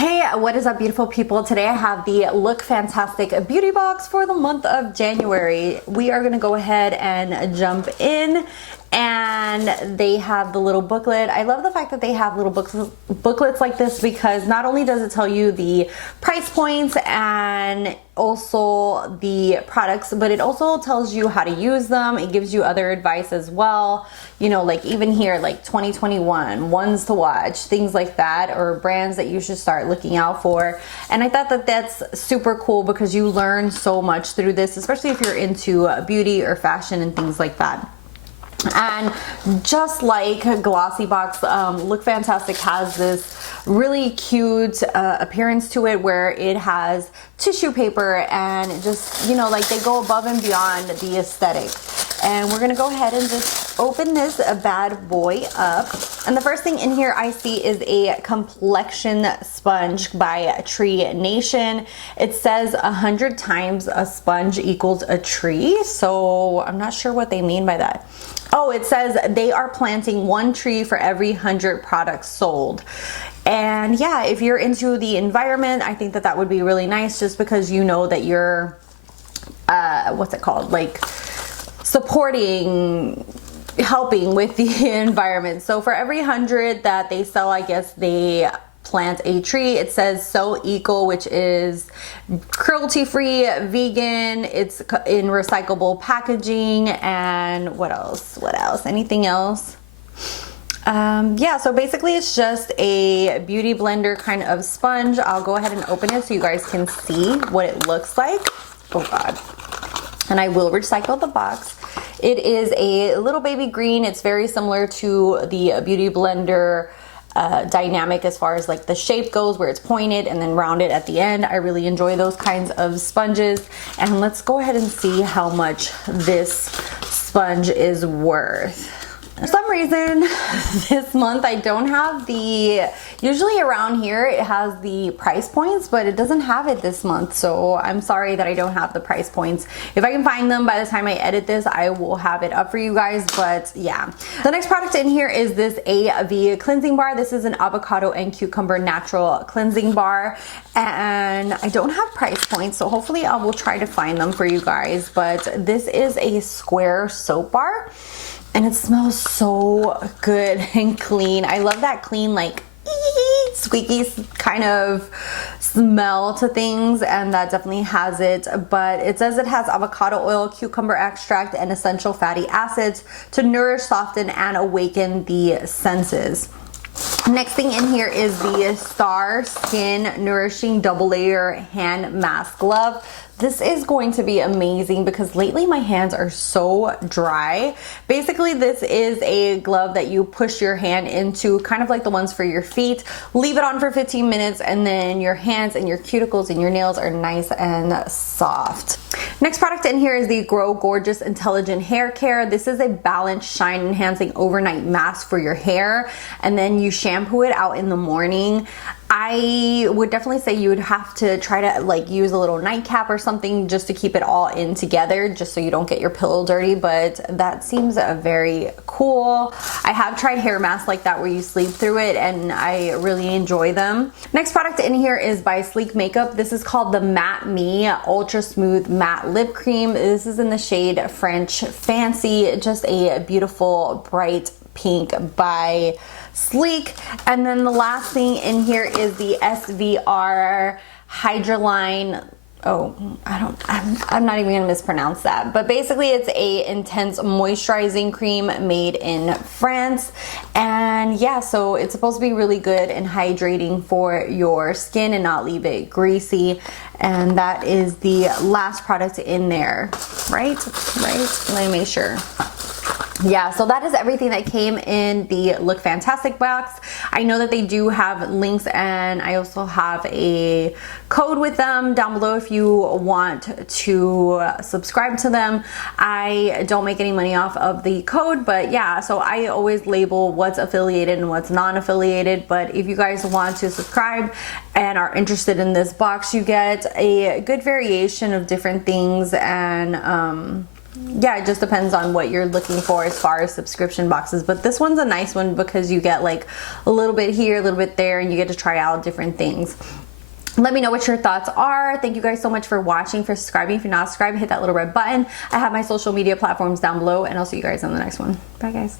Hey, what is up, beautiful people? Today I have the Look Fantastic beauty box for the month of January. We are going to go ahead and jump in, and they have the little booklet. I love the fact that they have little booklets like this, because not only does it tell you the price points and also the products, but it also tells you how to use them. It gives you other advice as well, you know, like even here, like 2021 ones to watch, things like that, or brands that you should start looking out for. And I thought that that's super cool because you learn so much through this, especially if you're into beauty or fashion and things like that. And just like Glossy Box, Look Fantastic has this really cute appearance to it, where it has tissue paper and just, you know, like they go above and beyond the aesthetic. And we're gonna go ahead and just open this bad boy up. And the first thing in here I see is a complexion sponge by Tree Nation. It says 100 times a sponge equals a tree, so I'm not sure what they mean by that. Oh, it says they are planting one tree for every 100 products sold. And yeah, if you're into the environment, I think that that would be really nice, just because you know that you're, what's it called? Like supporting, helping with the environment. So for every 100 that they sell, I guess they plant a tree. It says So Eco, which is cruelty-free, vegan, it's in recyclable packaging, and what else? Anything else? Yeah, so basically it's just a beauty blender kind of sponge. I'll go ahead and open it so you guys can see what it looks like. Oh God. And I will recycle the box. It is a little baby green. It's very similar to the beauty blender dynamic as far as like the shape goes, where it's pointed and then rounded at the end. I really enjoy those kinds of sponges. And let's go ahead and see how much this sponge is worth. For some reason this month I don't have the, usually around here it has the price points, but it doesn't have it this month, so I'm sorry that I don't have the price points. If I can find them by the time I edit this, I will have it up for you guys. But yeah, the next product in here is this AV cleansing bar. This is an avocado and cucumber natural cleansing bar, and I don't have price points, so hopefully I will try to find them for you guys. But this is a square soap bar, and it smells so good and clean. I love that clean, like squeaky kind of smell to things, and that definitely has it. But it says it has avocado oil, cucumber extract, and essential fatty acids to nourish, soften, and awaken the senses. Next thing in here is the Star Skin Nourishing Double Layer Hand Mask Glove. This is going to be amazing because lately my hands are so dry. Basically, this is a glove that you push your hand into, kind of like the ones for your feet. Leave it on for 15 minutes, and then your hands and your cuticles and your nails are nice and soft. Next product in here is the Grow Gorgeous Intelligent Hair Care. This is a balanced, shine enhancing overnight mask for your hair, and then you shampoo it out in the morning. I would definitely say you would have to try to like use a little nightcap or something just to keep it all in together, just so you don't get your pillow dirty, but that seems very cool. I have tried hair masks like that where you sleep through it, and I really enjoy them. Next product in here is by Sleek Makeup. This is called the Matte Me Ultra Smooth Matte Lip Cream. This is in the shade French Fancy, just a beautiful bright pink by Sleek. And then the last thing in here is the SVR Hydroline. Oh, I'm not even gonna mispronounce that, but basically it's a intense moisturizing cream made in France. And yeah, so it's supposed to be really good and hydrating for your skin and not leave it greasy. And that is the last product in there, right? Let me make sure. Yeah, so that is everything that came in the Look Fantastic box. I know that they do have links, and I also have a code with them down below if you want to subscribe to them. I don't make any money off of the code, but yeah, so I always label what's affiliated and what's non-affiliated. But if you guys want to subscribe and are interested in this box, you get a good variation of different things, and yeah, it just depends on what you're looking for as far as subscription boxes. But this one's a nice one because you get like a little bit here, a little bit there, and you get to try out different things. Let me know what your thoughts are. Thank you guys so much for watching, for subscribing. If you're not subscribed, hit that little red button. I have my social media platforms down below, and I'll see you guys on the next one. Bye, guys.